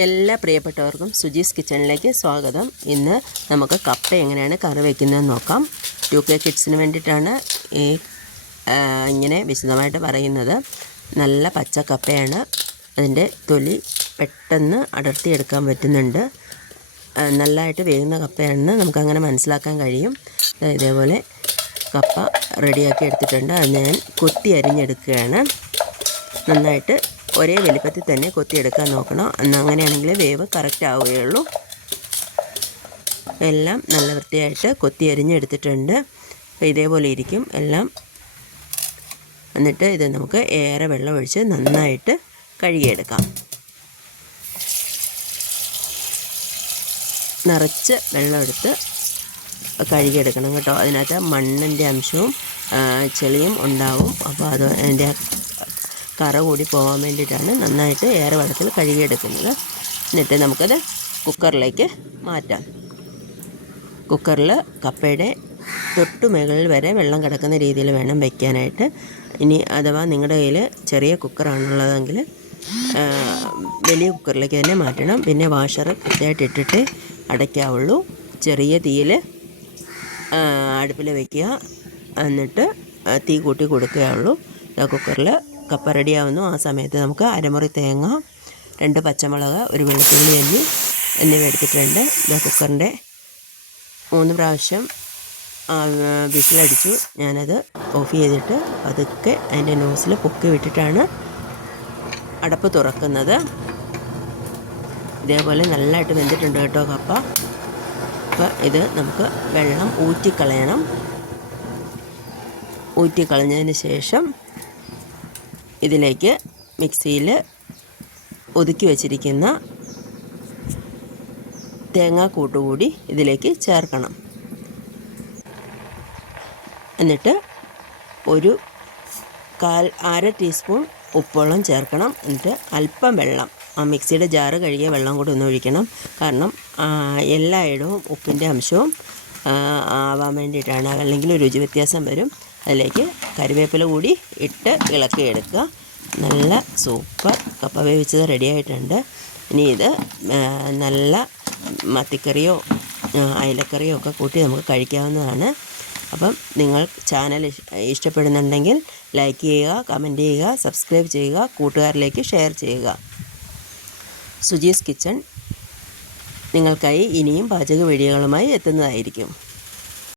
എല്ലാ പ്രിയപ്പെട്ടവർക്കും സുജീസ് കിച്ചണിലേക്ക് സ്വാഗതം. ഇന്ന് നമുക്ക് കപ്പ എങ്ങനെയാണ് കറി വയ്ക്കുന്നതെന്ന് നോക്കാം. 2K കിഡ്സിന് വേണ്ടിയിട്ടാണ് ഇങ്ങനെ വിശദമായിട്ട് പറയുന്നത്. നല്ല പച്ച കപ്പയാണ്. അതിൻ്റെ തൊലി പെട്ടെന്ന് അടർത്തിയെടുക്കാൻ പറ്റുന്നുണ്ട്. നല്ലതായിട്ട് വേകുന്ന കപ്പയാണെന്ന് നമുക്കങ്ങനെ മനസ്സിലാക്കാൻ കഴിയും. ഇതേപോലെ കപ്പ റെഡിയാക്കി എടുത്തിട്ടുണ്ട്. അത് ഞാൻ കൊത്തി അരിഞ്ഞെടുക്കുകയാണ്. നന്നായിട്ട് ഒരേ വലിപ്പത്തിൽ തന്നെ കൊത്തിയെടുക്കാൻ നോക്കണം. അങ്ങനെയാണെങ്കിൽ വേവ് കറക്റ്റ് ആവുകയുള്ളൂ. എല്ലാം നല്ല വൃത്തിയായിട്ട് കൊത്തി അരിഞ്ഞെടുത്തിട്ടുണ്ട്. അപ്പോൾ ഇതേപോലെ ഇരിക്കും എല്ലാം. എന്നിട്ട് ഇത് നമുക്ക് ഏറെ വെള്ളം ഒഴിച്ച് നന്നായിട്ട് കഴുകിയെടുക്കാം. നിറച്ച് വെള്ളം എടുത്ത് കഴുകിയെടുക്കണം കേട്ടോ. അതിനകത്ത് മണ്ണിൻ്റെ അംശവും ചെളിയും ഉണ്ടാവും. അപ്പോൾ അത് അതിൻ്റെ കറ കൂടി പോകാൻ വേണ്ടിയിട്ടാണ് നന്നായിട്ട് ഏറെ വെള്ളത്തിൽ കഴുകിയെടുക്കുന്നത്. എന്നിട്ട് നമുക്കത് കുക്കറിലേക്ക് മാറ്റാം. കുക്കറിൽ കപ്പയുടെ തൊട്ടു മുകളിൽ വരെ വെള്ളം കിടക്കുന്ന രീതിയിൽ വേണം വയ്ക്കാനായിട്ട്. ഇനി അഥവാ നിങ്ങളുടെ കയ്യിൽ ചെറിയ കുക്കറാണുള്ളതെങ്കിൽ വലിയ കുക്കറിലേക്ക് തന്നെ മാറ്റണം. പിന്നെ വാഷർ കൃത്യമായിട്ട് ഇട്ടിട്ട് അടയ്ക്കാവുള്ളൂ. ചെറിയ തീയിൽ അടുപ്പിൽ വയ്ക്കുക. എന്നിട്ട് തീ കൂട്ടി കൊടുക്കുകയുള്ളൂ. കുക്കറിൽ കപ്പ റെഡിയാവുന്നു. ആ സമയത്ത് നമുക്ക് അരമുറി തേങ്ങ, 2 പച്ചമുളക്, 1 വെളുത്തുള്ളി എന്നിവ എടുത്തിട്ടുണ്ട്. കുക്കറിൻ്റെ 3 പ്രാവശ്യം വിസിലടിച്ചു. ഞാനത് ഓഫ് ചെയ്തിട്ട് പതുക്കെ അതിൻ്റെ നോസിൽ പൊക്കി വിട്ടിട്ടാണ് അടപ്പ് തുറക്കുന്നത്. ഇതേപോലെ നല്ലതായിട്ട് വെന്തിട്ടുണ്ട് കേട്ടോ കപ്പ. അപ്പോൾ ഇത് നമുക്ക് വെള്ളം ഊറ്റിക്കളയണം. ഊറ്റിക്കളഞ്ഞതിന് ശേഷം ഇതിലേക്ക് മിക്സിയിൽ ഒതുക്കി വച്ചിരിക്കുന്ന തേങ്ങാക്കൂട്ട് കൂടി ഇതിലേക്ക് ചേർക്കണം. എന്നിട്ട് ഒരു അര ടീസ്പൂൺ ഉപ്പോളം ചേർക്കണം. എന്നിട്ട് അല്പം വെള്ളം, ആ മിക്സിയുടെ ജാറ് കഴുകിയ വെള്ളം കൂടി ഒന്ന് ഒഴിക്കണം. കാരണം എല്ലായിടവും ഉപ്പിൻ്റെ അംശവും ആവാൻ വേണ്ടിയിട്ടാണ്. അല്ലെങ്കിൽ രുചി വ്യത്യാസം വരും. അതിലേക്ക് കറിവേപ്പില കൂടി ഇട്ട് ഇളക്കിയെടുക്കുക. നല്ല സൂപ്പർ കപ്പ വേവിച്ചത് റെഡിയായിട്ടുണ്ട്. ഇനി ഇത് നല്ല മത്തിക്കറിയോ അയലക്കറിയോ ഒക്കെ കൂട്ടി നമുക്ക് കഴിക്കാവുന്നതാണ്. അപ്പം നിങ്ങൾ ചാനൽ ഇഷ്ടപ്പെടുന്നുണ്ടെങ്കിൽ ലൈക്ക് ചെയ്യുക, കമൻറ്റ് ചെയ്യുക, സബ്സ്ക്രൈബ് ചെയ്യുക, കൂട്ടുകാരിലേക്ക് ഷെയർ ചെയ്യുക. സുജീസ് കിച്ചൺ നിങ്ങൾക്കായി ഇനിയും പാചക വീഡിയോകളുമായി എത്തുന്നതായിരിക്കും.